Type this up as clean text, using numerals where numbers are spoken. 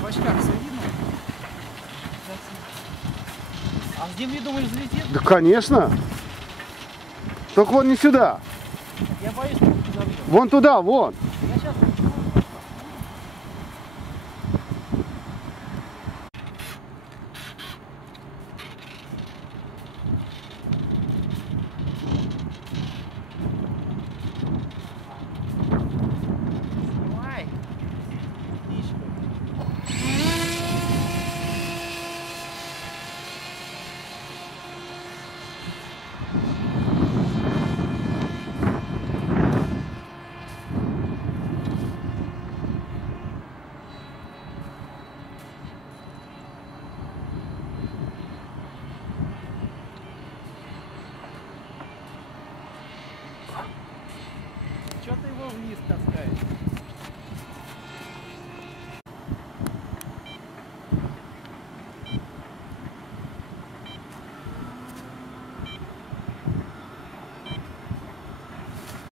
в очках все видно? А с земли, думаешь, взлетит? Да, конечно. Только вон не сюда. Я боюсь, что взорвет. Вон туда, вон.